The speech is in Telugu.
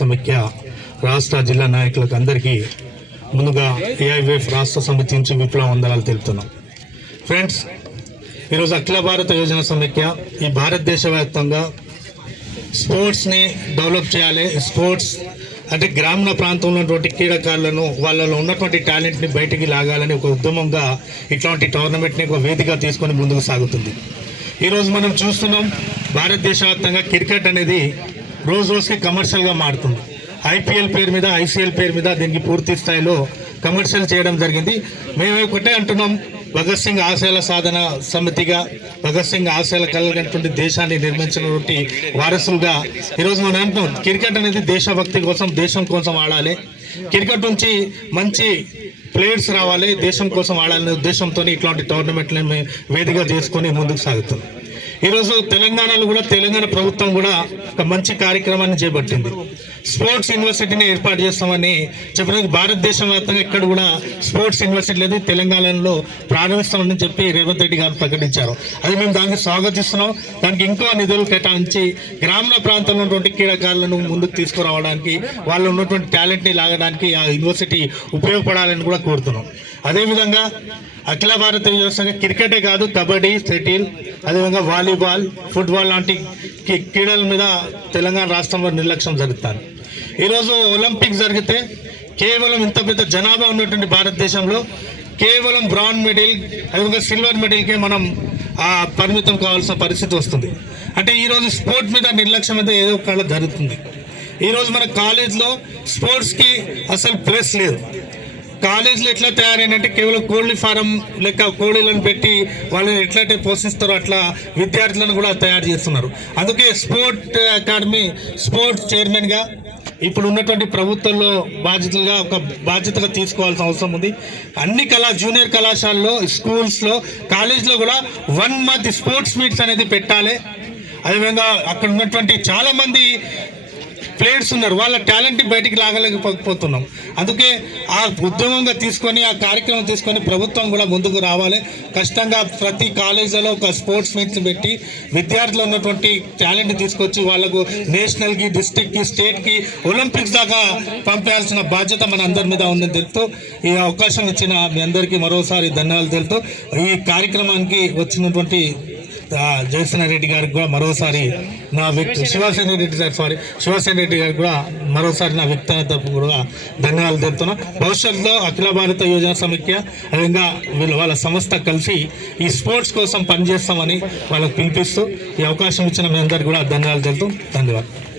సమైక్య రాష్ట్ర జిల్లా నాయకులకు అందరికీ ముందుగా ఏఐవైఎఫ్ రాష్ట్ర సమితి నుంచి విప్లవ వందనాలు తెలుపుతున్నాం. ఫ్రెండ్స్, ఈరోజు అఖిల భారత యోజన సమైక్య ఈ భారతదేశ వ్యాప్తంగా స్పోర్ట్స్ని డెవలప్ చేయాలి. స్పోర్ట్స్ అంటే గ్రామీణ ప్రాంతంలో ఉన్నటువంటి క్రీడాకారులను వాళ్ళలో ఉన్నటువంటి టాలెంట్ని బయటికి లాగాలని ఒక ఉద్యమంగా ఇట్లాంటి టోర్నమెంట్ని ఒక వేదిక తీసుకొని ముందుకు సాగుతుంది. ఈరోజు మనం చూస్తున్నాం, భారతదేశ వ్యాప్తంగా క్రికెట్ అనేది రోజు రోజుకి కమర్షియల్గా మారుతుంది. ఐపీఎల్ పేరు మీద, ఐసీఎల్ పేరు మీద దీనికి పూర్తి స్థాయిలో కమర్షియల్ చేయడం జరిగింది. మేము ఒకటే అంటున్నాం, భగత్ సింగ్ ఆశయాల సాధన సమితిగా, భగత్ సింగ్ ఆశయాల కలగటువంటి దేశాన్ని నిర్మించినటువంటి వారసులుగా ఈరోజు మనం అంటున్నాం, క్రికెట్ అనేది దేశభక్తి కోసం, దేశం కోసం ఆడాలి. క్రికెట్ నుంచి మంచి ప్లేయర్స్ రావాలి, దేశం కోసం ఆడాలనే ఉద్దేశంతో ఇట్లాంటి టోర్నమెంట్లను వేదిక చేసుకొని ముందుకు సాగుతుంది. ఈరోజు తెలంగాణలో కూడా తెలంగాణ ప్రభుత్వం కూడా ఒక మంచి కార్యక్రమాన్ని చేపట్టింది. స్పోర్ట్స్ యూనివర్సిటీని ఏర్పాటు చేస్తామని చెప్పినది. భారతదేశం వ్యాప్తంగా ఇక్కడ కూడా స్పోర్ట్స్ యూనివర్సిటీ లేదు, తెలంగాణలో ప్రారంభిస్తామని చెప్పి రేవంత్ రెడ్డి గారు ప్రకటించారు. అది మేము దానికి స్వాగతిస్తున్నాం. దానికి ఇంకా నిధులు కేటాయించి గ్రామీణ ప్రాంతంలో ఉన్నటువంటి క్రీడాకారులను ముందుకు తీసుకురావడానికి, వాళ్ళు ఉన్నటువంటి టాలెంట్ని లాగడానికి ఆ యూనివర్సిటీ ఉపయోగపడాలని కూడా కోరుతున్నాం. అదేవిధంగా అఖిల భారత యోజన క్రికెటే కాదు, కబడ్డీ, షటిల్, అదేవిధంగా వాలీబాల్, ఫుట్బాల్ లాంటి క్రీడల మీద తెలంగాణ రాష్ట్రంలో నిర్లక్ష్యం జరుగుతుంది. ఈరోజు ఒలింపిక్స్ జరిగితే కేవలం ఇంత పెద్ద జనాభా ఉన్నటువంటి భారతదేశంలో కేవలం బ్రాంజ్ మెడల్, అదేవిధంగా సిల్వర్ మెడల్కే మనం పరిమితం కావాల్సిన పరిస్థితి వస్తుంది. అంటే ఈరోజు స్పోర్ట్ మీద నిర్లక్ష్యం అయితే ఏదో ఒక జరుగుతుంది. ఈరోజు మన కాలేజ్లో స్పోర్ట్స్కి అసలు ప్లేస్ లేదు. కాలేజీలో ఎట్లా తయారైందంటే కేవలం కోళ్ళ ఫారం లెక్క కోళ్ళను పెట్టి వాళ్ళని ఎట్లయితే పోషిస్తారో అట్లా విద్యార్థులను కూడా తయారు చేస్తున్నారు. అందుకే స్పోర్ట్ అకాడమీ స్పోర్ట్స్ చైర్మన్గా ఇప్పుడు ఉన్నటువంటి ప్రభుత్వంలో ఒక బాధ్యతగా తీసుకోవాల్సిన అవసరం ఉంది. అన్ని జూనియర్ కళాశాలలో, స్కూల్స్లో, కాలేజ్లో కూడా 1 month స్పోర్ట్స్ మీట్స్ అనేది పెట్టాలి. అదేవిధంగా అక్కడ ఉన్నటువంటి చాలామంది ప్లేయర్స్ ఉన్నారు, వాళ్ళ టాలెంట్ని బయటికి లాగలేకపోతున్నాం. అందుకే ఆ ఉద్యమంగా తీసుకొని, ఆ కార్యక్రమం తీసుకొని ప్రభుత్వం కూడా ముందుకు రావాలి. కష్టంగా ప్రతి కాలేజీలో ఒక స్పోర్ట్స్ మీట్స్ పెట్టి విద్యార్థులు ఉన్నటువంటి టాలెంట్ని తీసుకొచ్చి వాళ్ళకు నేషనల్కి, డిస్ట్రిక్ట్కి, స్టేట్కి, ఒలింపిక్స్ దాకా పంపాల్సిన బాధ్యత మన అందరి మీద ఉందని తెలుపుతూ ఈ అవకాశం ఇచ్చిన మీ అందరికీ మరోసారి ధన్యవాదాలు తెలుపుతూ ఈ కార్యక్రమానికి వచ్చినటువంటి జయసేన రెడ్డి గారికి కూడా మరోసారి నా శివసేన రెడ్డి గారికి కూడా మరోసారి నా వ్యక్తిగత కూడా ధన్యవాదాలు తెలుపుతున్నా. భవిష్యత్తులో అఖిల భారత యోజన సమైక్య అదేవిధంగా వాళ్ళ సంస్థ కలిసి ఈ స్పోర్ట్స్ కోసం పనిచేస్తామని వాళ్ళకు పిలిపిస్తూ ఈ అవకాశం ఇచ్చిన మీ అందరికీ కూడా ధన్యవాదాలు తెలుపుతూ ధన్యవాదాలు.